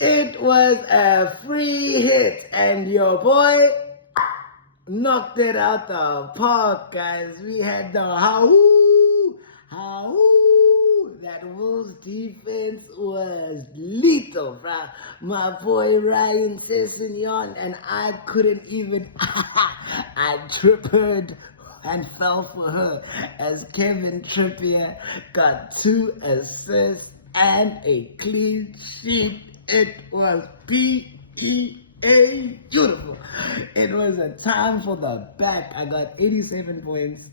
It was a free hit, and your boy knocked it out the park, guys. We had the how. That Wolves defense was lethal, bro. My boy Ryan Sessegnon, and I couldn't even. I tripped and fell for her as Kevin Trippier got 2 assists and a clean sheet. It was beautiful. It was a time for the back. I got 87 points.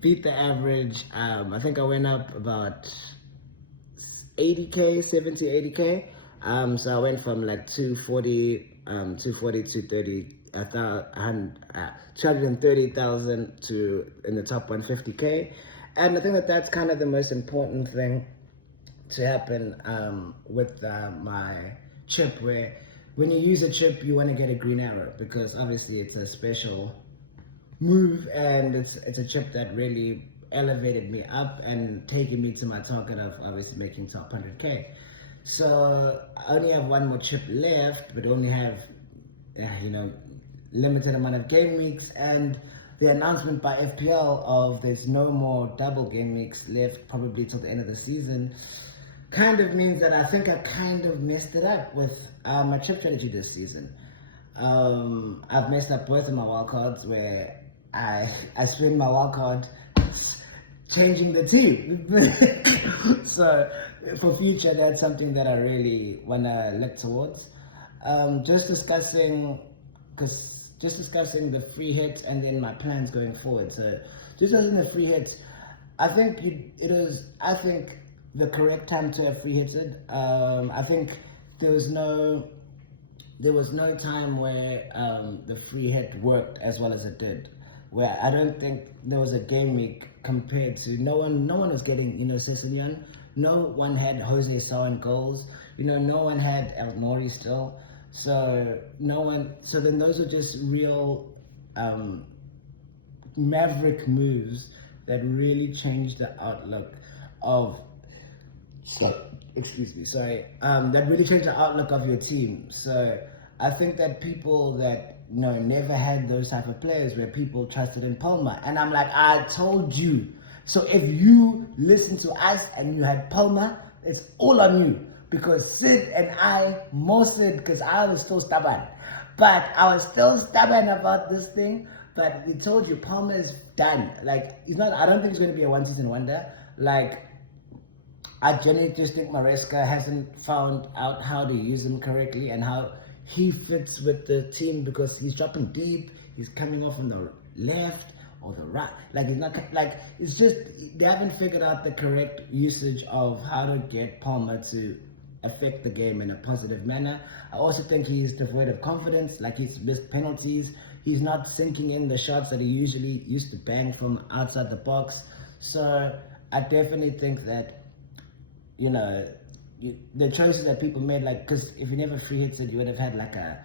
Beat the average. I think I went up about 80k, 70, 80k. So I went from like 240, 230, 230,000 to in the top 150k. And I think that's kind of the most important thing to happen with my chip, where when you use a chip you want to get a green arrow, because obviously it's a special move and it's a chip that really elevated me up and taking me to my target of obviously making top 100k. So I only have one more chip left, but only have limited amount of game weeks, and the announcement by FPL of there's no more double game weeks left probably till the end of the season kind of means that I think I kind of messed it up with my chip strategy this season. I've messed up both of my wildcards, where I spin my wildcard changing the team. So for future, that's something that I really want to look towards. Just discussing the free hits and then my plans going forward. So just as in the free hits, I think the correct time to have free hits it. I think there was no time where the free hit worked as well as it did. Where I don't think there was a game week compared to no one was getting Sessegnon. No one had Jose Sa in goals. No one had El Nori still. So then those were just real maverick moves that really changed the outlook of. That really changed the outlook of your team. So I think that people that never had those type of players, where people trusted in Palmer, and I'm like, I told you. So if you listen to us and you had Palmer, it's all on you, because Sid and more Sid, because I was still stubborn, but I was still stubborn about this thing. But we told you Palmer is done. Like, he's not. I don't think he's going to be a one-season wonder. Like, I genuinely just think Maresca hasn't found out how to use him correctly and how he fits with the team, because he's dropping deep, he's coming off on the left or the right. Like, he's not, like, it's just, they haven't figured out the correct usage of how to get Palmer to affect the game in a positive manner. I also think he's devoid of confidence. Like, he's missed penalties. He's not sinking in the shots that he usually used to bang from outside the box. So I definitely think that the choices that people made, like, because if you never free hits it, you would have had a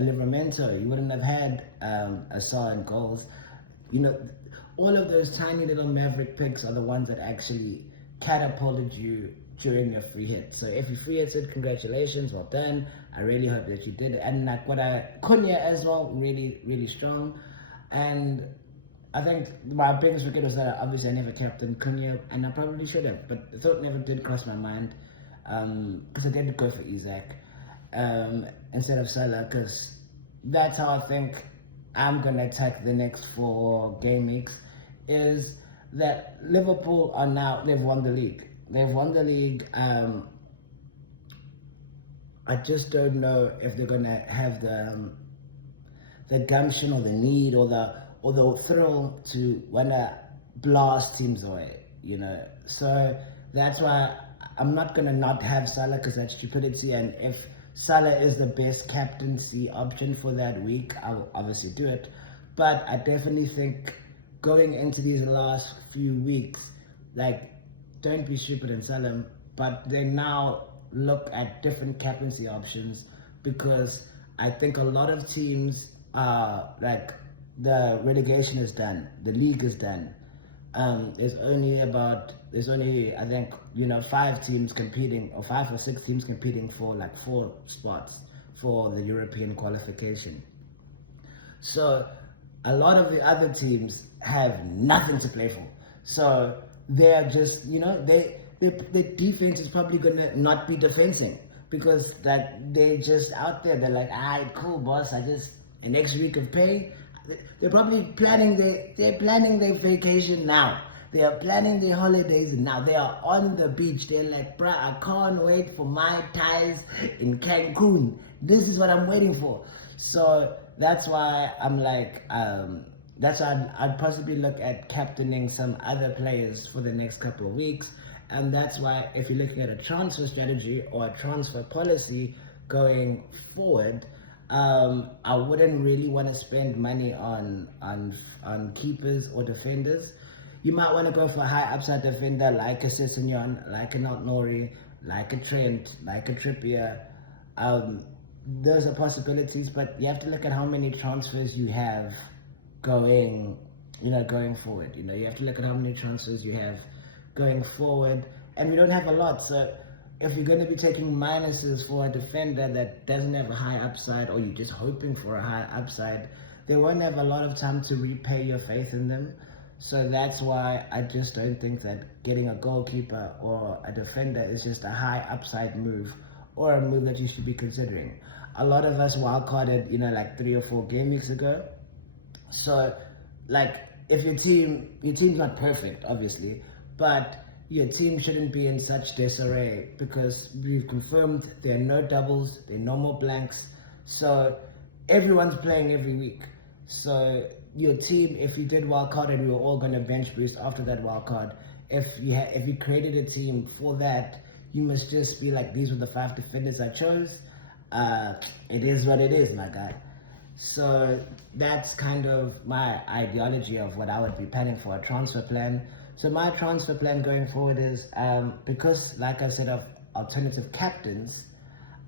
Livramento, you wouldn't have had a Saw in goals. All of those tiny little maverick picks are the ones that actually catapulted you during your free hit. So if you free hit it, congratulations, well done. I really hope that you did it. And like Cunha as well, really, really strong. And I think my biggest regret was that obviously I never captained Cunha, and I probably should have, but the thought never did cross my mind, because I did go for Isaac instead of Salah, because that's how I think I'm going to attack the next 4 game weeks, is that Liverpool they've won the league. They've won the league. I just don't know if they're going to have the gumption or the need or the thrill to want to blast teams away, So that's why I'm not going to not have Salah, because that's stupidity. And if Salah is the best captaincy option for that week, I will obviously do it. But I definitely think going into these last few weeks, like, don't be stupid and sell him. But they now look at different captaincy options, because I think a lot of teams are like, the relegation is done, the league is done. There's only about there's only, I think, 5 teams competing, or 5 or 6 teams competing for like 4 spots for the European qualification. So a lot of the other teams have nothing to play for. So they're just, the defense is probably gonna not be defending, because that they're just out there. They're like, alright, cool, boss. An next week of pay. They're probably planning their vacation now. They are planning their holidays now. They are on the beach. They're like, bruh, I can't wait for my ties in Cancun. This is what I'm waiting for. So that's why I'm like, that's why I'd possibly look at captaining some other players for the next couple of weeks. And that's why, if you're looking at a transfer strategy or a transfer policy going forward, I wouldn't really want to spend money on keepers or defenders. You might want to go for a high upside defender like a Sessegnon, like an Altnori, like a Trent, like a Trippier. Those are possibilities, but you have to look at how many transfers you have going forward. You have to look at how many transfers you have going forward, and we don't have a lot. So if you're going to be taking minuses for a defender that doesn't have a high upside, or you're just hoping for a high upside, they won't have a lot of time to repay your faith in them. So that's why I just don't think that getting a goalkeeper or a defender is just a high upside move, or a move that you should be considering. A lot of us wildcarded, like 3 or 4 game weeks ago. So, like, if your team's not perfect, obviously, but your team shouldn't be in such disarray, because we've confirmed there are no doubles, there are no more blanks. So everyone's playing every week. So your team, if you did wildcard and we were all going to bench boost after that wildcard, if you created a team for that, you must just be like, these were the 5 defenders I chose. It is what it is, my guy. So that's kind of my ideology of what I would be planning for a transfer plan. So my transfer plan going forward is, because, like I said, of alternative captains,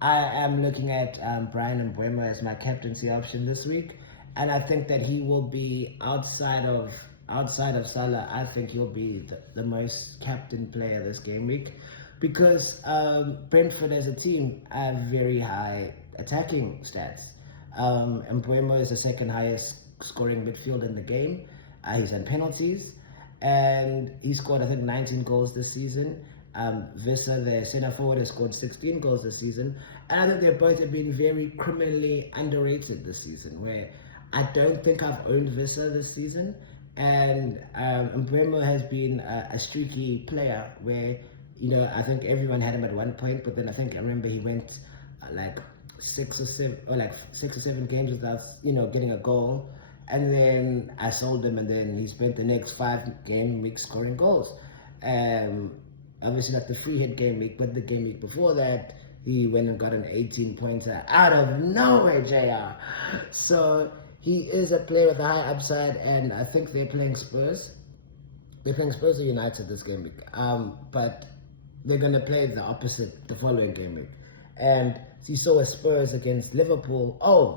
I am looking at Bryan Mbeumo as my captaincy option this week, and I think that he will be outside of Salah. I think he'll be the most captain player this game week, because Brentford as a team have very high attacking stats. Mbeumo is the second highest scoring midfield in the game. He's had penalties, and he scored, I think, 19 goals this season. Visser, the centre forward, has scored 16 goals this season, and I think they both have been very criminally underrated this season, where I don't think I've owned Visser this season, and Mbeumo has been a streaky player where, I think everyone had him at one point, but then I remember he went like 6 or 7 games without, getting a goal. And then I sold him, and then he spent the next 5 game weeks scoring goals. Obviously not the free hit game week, but the game week before that, he went and got an 18-pointer out of nowhere, JR. So he is a player with a high upside, and I think they're playing Spurs. They're playing Spurs or United this game week. But they're going to play the opposite the following game week. And you saw Spurs against Liverpool.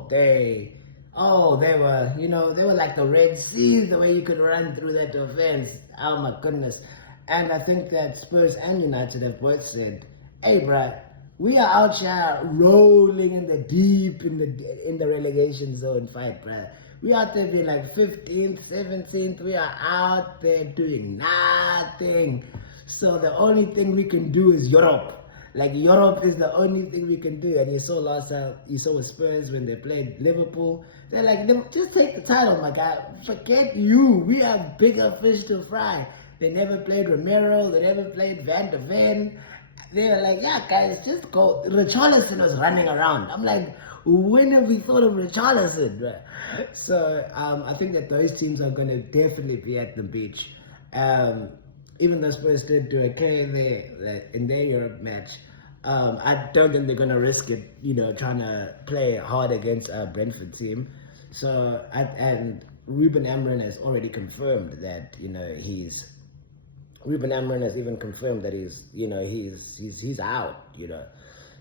They were like the Red Sea, the way you could run through that defense. Oh my goodness. And I think that Spurs and United have both said, hey bruh, we are out here rolling in the deep in the relegation zone fight, bruh. We out there being like 15th, 17th. We are out there doing nothing. So the only thing we can do is Europe. Like, Europe is the only thing we can do. And you saw with Spurs when they played Liverpool. They're like, just take the title, my guy. Forget you. We have bigger fish to fry. They never played Romero. They never played Van de Ven. They were like, yeah, guys, just go. Richarlison was running around. I'm like, when have we thought of Richarlison? Right? So I think that those teams are going to definitely be at the beach. Even though Spurs did do okay in their Europe match, I don't think they're going to risk it, trying to play hard against a Brentford team. So, and Ruben Amorim has already confirmed that, Ruben Amorim has even confirmed that he's out,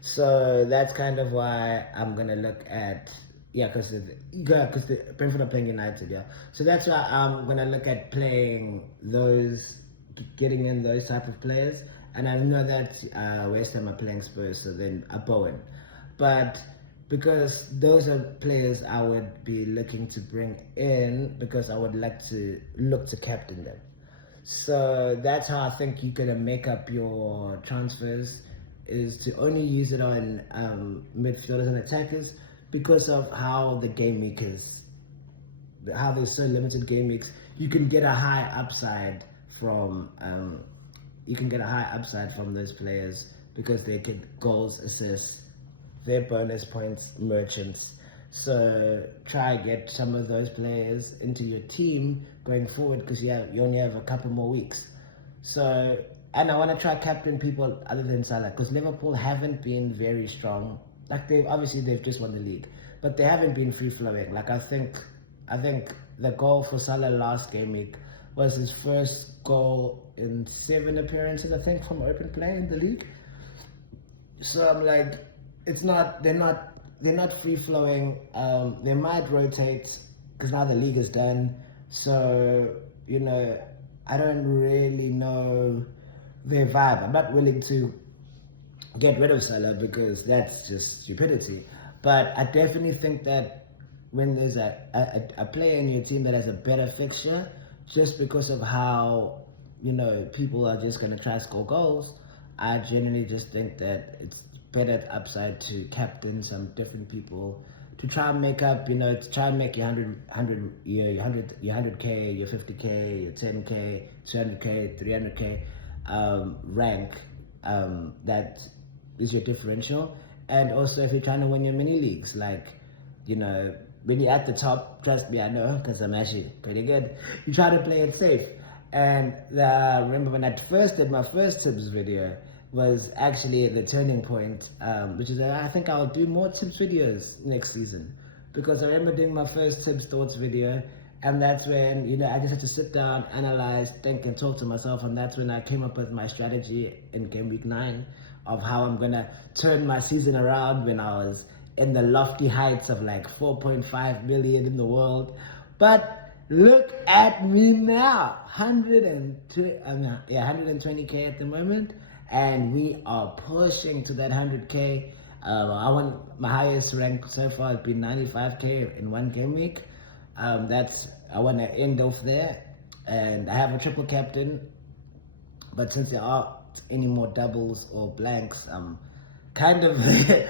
So that's kind of why I'm going to look at, because the Brentford are playing United, So that's why I'm going to look at playing those getting in those type of players. And I know that West Ham are playing Spurs, so then a Bowen. But because those are players I would be looking to bring in because I would like to look to captain them. So that's how I think you're gonna make up your transfers, is to only use it on midfielders and attackers because of how the game week is, how there's so limited game weeks. You can get a high upside from those players because they get goals, assists, their bonus points, merchants. So try get some of those players into your team going forward because you only have a couple more weeks. So, and I want to try captain people other than Salah because Liverpool haven't been very strong. Like they've just won the league, but they haven't been free flowing. Like I think the goal for Salah last game week was his first goal in 7 appearances, I think, from open play in the league. So I'm like, they're not free flowing. They might rotate because now the league is done. So I don't really know their vibe. I'm not willing to get rid of Salah because that's just stupidity. But I definitely think that when there's a player in your team that has a better fixture, just because of how people are just going to try to score goals, I generally just think that it's better upside to captain some different people to try and make up, to try and make your 100K, your 50K, your 10K, 200K, 300K rank. That is your differential. And also if you're trying to win your mini leagues, like, when you're at the top, trust me, I know, because I'm actually pretty good, you try to play it safe. And remember when I first did my first tips video, was actually the turning point, which is I think I'll do more tips videos next season, because I remember doing my first tips thoughts video, and that's when I just had to sit down, analyze, think, and talk to myself, and that's when I came up with my strategy in game week 9 of how I'm gonna turn my season around when I was in the lofty heights of like 4.5 million in the world. But look at me now, 120K at the moment. And we are pushing to that 100K. I want my highest rank so far has been 95K in one game week. I want to end off there. And I have a triple captain. But since there aren't any more doubles or blanks, kind of, I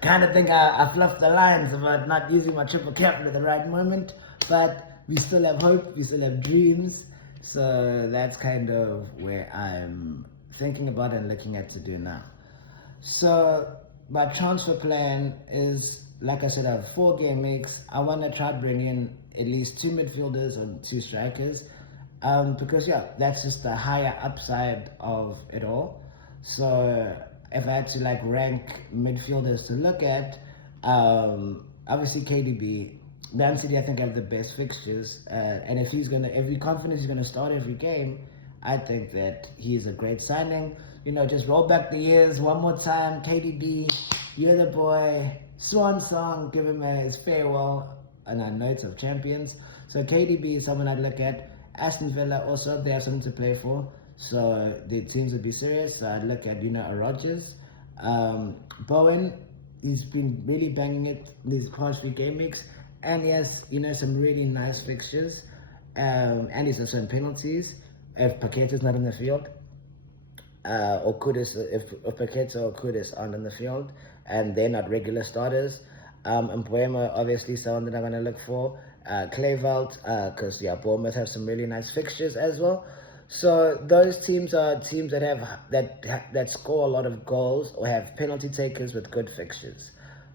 kind of think I fluffed the lines about not using my triple captain at the right moment. But we still have hope. We still have dreams. So that's kind of where I'm thinking about and looking at to do now. So my transfer plan is, like I said, I have 4 game weeks. I want to try to bring in at least 2 midfielders and 2 strikers, because that's just the higher upside of it all. So if I had to rank midfielders to look at, obviously KDB. Man City, I think, have the best fixtures, and if we're confident he's gonna start every game, I think that he is a great signing. Just roll back the years one more time. KDB, you're the boy. Swan song, give him his farewell on our notes of champions. So KDB is someone I'd look at. Aston Villa also, they have something to play for, so the teams would be serious. So I'd look at a Rodgers. Bowen, he's been really banging it these past 3 game weeks, and he has some really nice fixtures, and he's also in penalties. If Paqueta's not in the field, or Kudus, if Paqueta or Kudus aren't in the field, and they're not regular starters, and Buemo, obviously someone that I'm going to look for, Clayveld, because Bournemouth have some really nice fixtures as well. So those teams are teams that have that score a lot of goals or have penalty takers with good fixtures,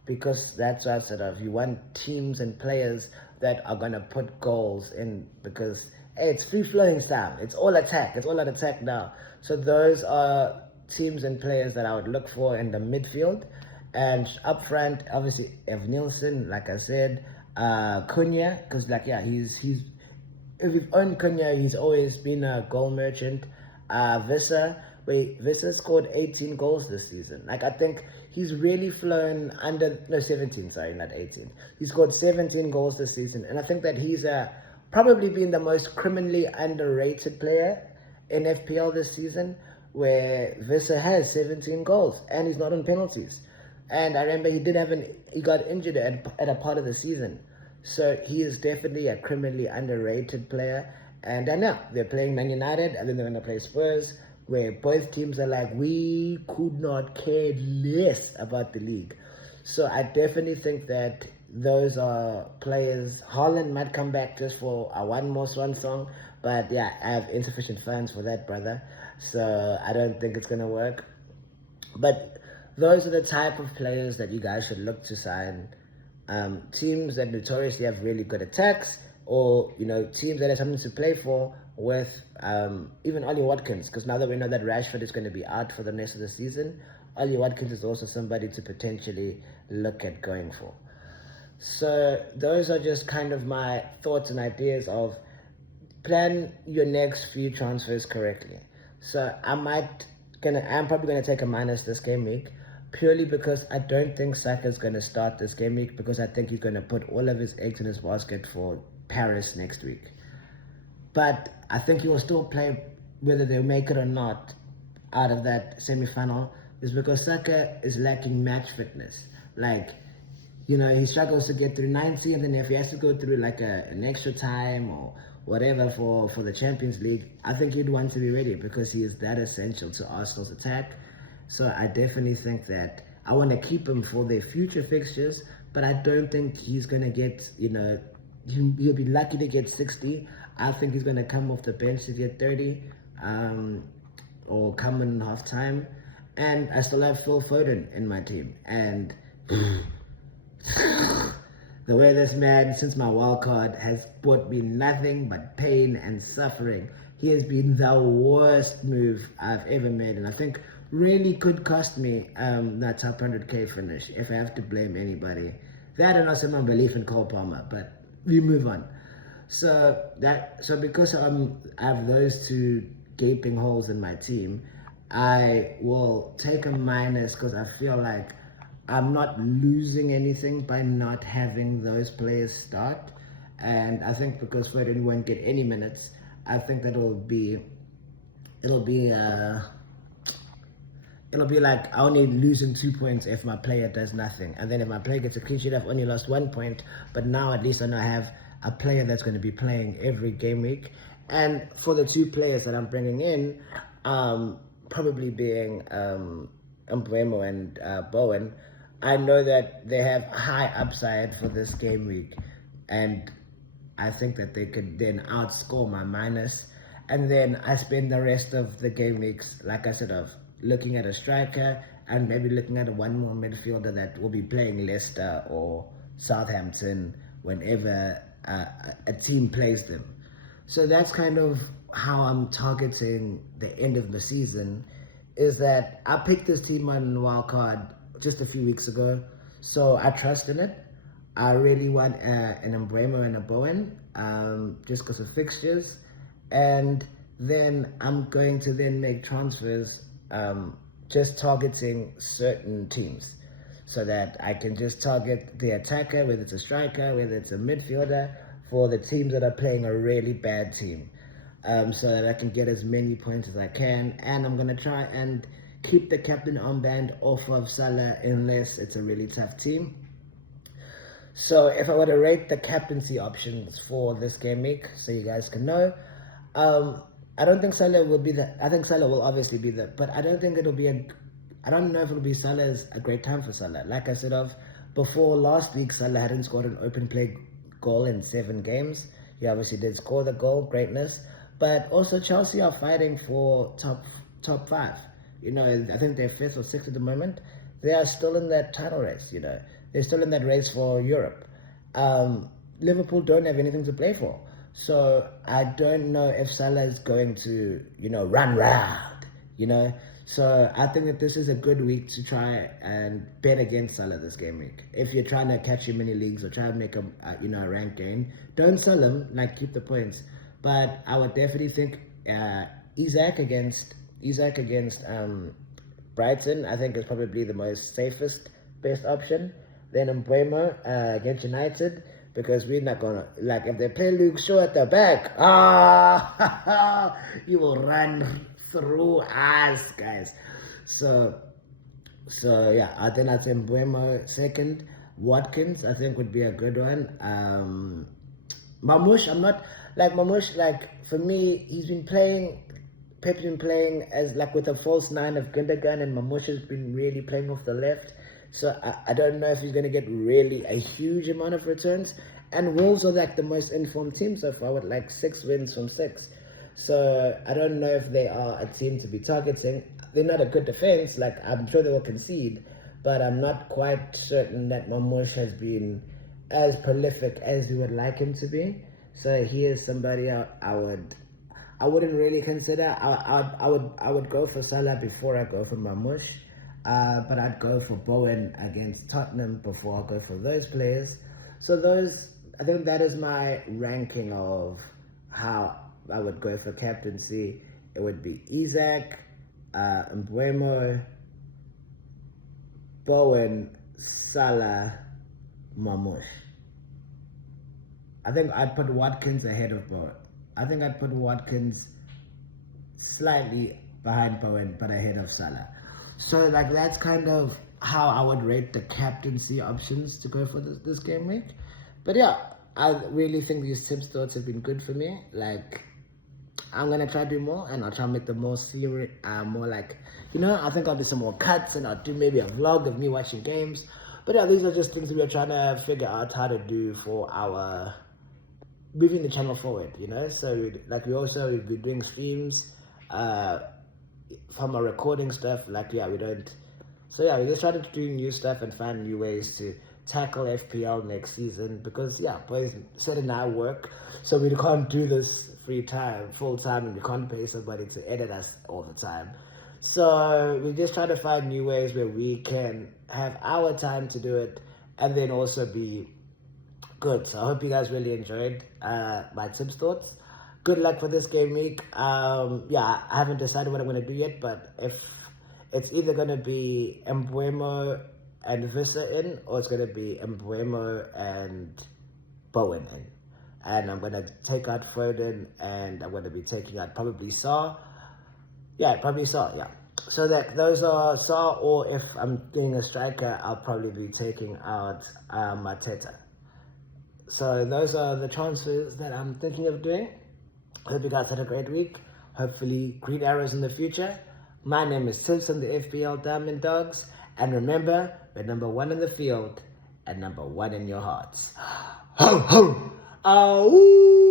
because that's what I've said of. You want teams and players that are going to put goals in, because it's free-flowing style. It's all attack. It's all at attack now. So those are teams and players that I would look for in the midfield. And up front, obviously, Ev Nielsen, like I said, Cunha, because if you've owned Cunha, he's always been a goal merchant. Vissa scored 18 goals this season. I think he's really flown 17, sorry, not 18. He scored 17 goals this season. And I think that he's probably been the most criminally underrated player in FPL this season where Visser has 17 goals and he's not on penalties. And I remember he got injured at a part of the season. So he is definitely a criminally underrated player. And I know they're playing Man United and then they're going to play Spurs, where both teams are like, we could not care less about the league. So I definitely think that those are players. Haaland might come back just for a one more swan song, but yeah, I have insufficient funds for that, brother. So I don't think it's going to work. But those are the type of players that you guys should look to sign. Teams that notoriously have really good attacks, or teams that have something to play for with even Ollie Watkins, because now that we know that Rashford is going to be out for the rest of the season, Ollie Watkins is also somebody to potentially look at going for. So those are just kind of my thoughts and ideas of plan your next few transfers correctly. So I'm probably gonna take a minus this game week, purely because I don't think Saka's gonna start this game week, because I think he's gonna put all of his eggs in his basket for Paris next week. But I think he will still play whether they make it or not out of that semi-final, is because Saka is lacking match fitness. Like, he struggles to get through 90, and then if he has to go through like an extra time or whatever for the Champions League, I think he'd want to be ready, because he is that essential to Arsenal's attack. So I definitely think that I want to keep him for their future fixtures, but I don't think he's going to get, he'll be lucky to get 60. I think he's going to come off the bench to get 30 or come in half time. And I still have Phil Foden in my team. And the way this man, since my wild card, has brought me nothing but pain and suffering. He has been the worst move I've ever made, and I think really could cost me that top 100k finish if I have to blame anybody. That and also my belief in Cole Palmer, but we move on. So because I have those two gaping holes in my team, I will take a minus, because I feel like I'm not losing anything by not having those players start. And I think because Foden won't get any minutes, I think that it'll be like only losing 2 points if my player does nothing. And then if my player gets a clean sheet, I've only lost 1 point. But now at least I know I have a player that's going to be playing every game week. And for the two players that I'm bringing in, probably being Mbeumo and Bowen, I know that they have high upside for this game week, and I think that they could then outscore my minus. And then I spend the rest of the game weeks, like I said, of looking at a striker and maybe looking at one more midfielder that will be playing Leicester or Southampton whenever a team plays them. So that's kind of how I'm targeting the end of the season, is that I picked this team on wildcard just a few weeks ago, so I trust in it. I really want an Mbeumo and a Bowen, just because of fixtures, and then I'm going to then make transfers just targeting certain teams, so that I can just target the attacker, whether it's a striker, whether it's a midfielder, for the teams that are playing a really bad team, so that I can get as many points as I can. And I'm going to try and keep the captain armband off of Salah unless it's a really tough team. So if I were to rate the captaincy options for this game week, so you guys can know, I don't think Salah will be I think Salah will obviously be there, but I don't think it'll be I don't know if it'll be Salah's a great time for Salah. Like I said before, last week Salah hadn't scored an open play goal in 7 games. He obviously did score the goal, greatness, but also Chelsea are fighting for top 5. I think they're 5th or 6th at the moment. They are still in that title race, They're still in that race for Europe. Liverpool don't have anything to play for. So I don't know if Salah is going to, run round, So I think that this is a good week to try and bet against Salah this game week. If you're trying to catch him in leagues or try to make a rank gain, don't sell him, keep the points. But I would definitely think Isaac against Brighton, I think, is probably the most safest, best option. Then Mbeumo against United, because we're not gonna, like, if they play Luke Shaw at the back, you will run through us, guys. So yeah, I think I'd say Mbuemo second. Watkins, I think, would be a good one. Mamouche, I'm not, like, Mamouche, like, for me, Pep's been playing as, like, with a false nine of Gundogan, and Mamouche has been really playing off the left. So I don't know if he's going to get really a huge amount of returns. And Wolves are, like, the most informed team so far with, like, 6 wins from 6. So I don't know if they are a team to be targeting. They're not a good defense. Like, I'm sure they will concede, but I'm not quite certain that Mamouche has been as prolific as you would like him to be. So he is somebody I wouldn't really consider. I would go for Salah before I go for Mamouche. But I'd go for Bowen against Tottenham before I go for those players. So I think that is my ranking of how I would go for captaincy. It would be Isaac, Mbuemo, Bowen, Salah, Mamouche. I think I'd put Watkins ahead of Bowen. I think I'd put Watkins slightly behind Bowen, but ahead of Salah. So, like, that's kind of how I would rate the captaincy options to go for this game week. But yeah, I really think these Tibs thoughts have been good for me. Like, I'm going to try to do more, and I'll try to make them more serious, more like, I think I'll do some more cuts, and I'll do maybe a vlog of me watching games. But yeah, these are just things we're trying to figure out how to do for our moving the channel forward, So, we've been doing streams, from our recording stuff, we just started to do new stuff and find new ways to tackle FPL next season, because boys, Sid and I work, so we can't do this full time, and we can't pay somebody to edit us all the time. So we just try to find new ways where we can have our time to do it and then also be good. So I hope you guys really enjoyed my Tibs thoughts. Good luck for this game week. I haven't decided what I'm going to do yet, but if it's either going to be Mbuemo and Vissa in, or it's going to be Mbuemo and Bowen in. And I'm going to take out Foden, and I'm going to be taking out probably Saw. Probably Saw, So those are Saw, or if I'm doing a striker, I'll probably be taking out Mateta. So those are the transfers that I'm thinking of doing. Hope you guys had a great week. Hopefully, green arrows in the future. My name is Tibs from the FPL Diamond Dogs. And remember, we're number 1 in the field and number 1 in your hearts. Ho, ho! Awoo!